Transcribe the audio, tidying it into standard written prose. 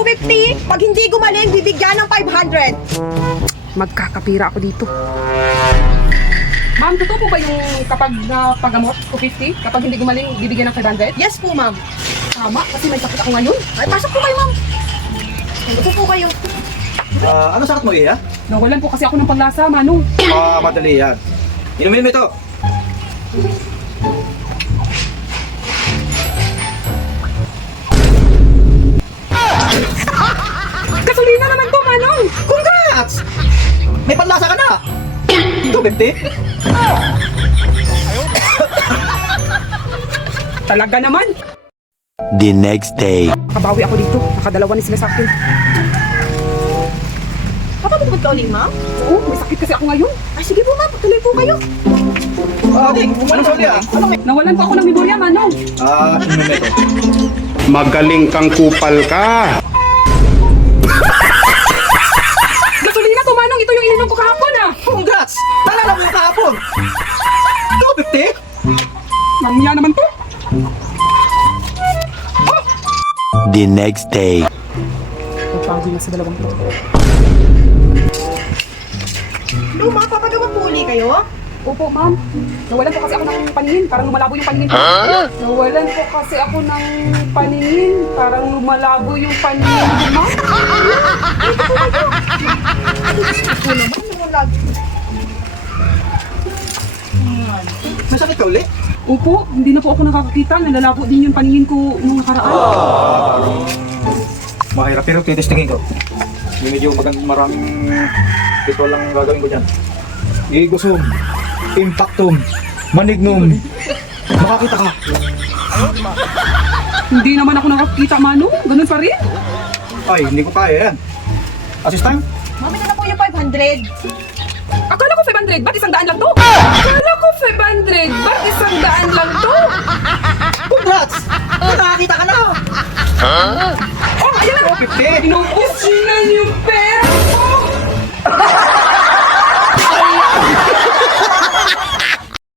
250. Pag hindi gumaling, bibigyan ng 500. Magkakapira ako dito. Ma'am, totoo po ba yung kapag napagamot, 250? Kapag hindi gumaling, bibigyan ng 500? Yes po, ma'am. Tama, kasi may sakit ako ngayon. Ay, pasok po kayo, ma'am. Ito po kayo. Ano sakit mo, Iya? Nawalan po kasi ako ng panlasa, Manong. Madali yan. Inumin mo ito. Gasolina naman to, Manong! Congrats! May panlasa ka na! 250? Talaga naman! The next day. Kabawi ako dito. Nakadalawa ni sila sa akin. Papatubod ka uling, ma'am? Oo, may sakit kasi ako ngayon. Ay, sige po, ma'am. Tuloy po kayo. Anong sa uli ah? Nawalan po ako ng memorya, Manong. Inumin mo ito. Magaling kang kupal ka. Gasolina to, Manong. Ito yung ininom ko kahapon, ah. Congrats! Nalala mo yung kahapon! 250? Mamaya naman to. The next day. Pagpagod na sa dalawang to. Hello, ma'am. Papagamot po uli kayo? Opo, ma'am. Nawalan po kasi ako ng paningin. Parang lumalabo yung paningin ko. Nawalan po kasi ako ng paningin. Parang lumalabo yung paningin ko, ma'am. Ito naman, yung lagi. May sakit ka uli? Opo, hindi na po ako nakakakita. Nalalabo din yung paningin ko nung nakaraan. Mahirap pero titistingin ko. Yung medyo maraming ritual lang gagawin ko dyan. Igusum, impactum, malignum. Makakita ka. Hindi naman ako nakakita, Manong. Ganun pa rin. Ay, hindi ko kaya yan. Assistant? Ma'am, ito na po yung 500. Akala ko 500. Ba't 100 lang to? Akala ko 500. Ba't 100 lang to? Congrats! Nakakita ka na! Oh, ayan na. 250! Inuubos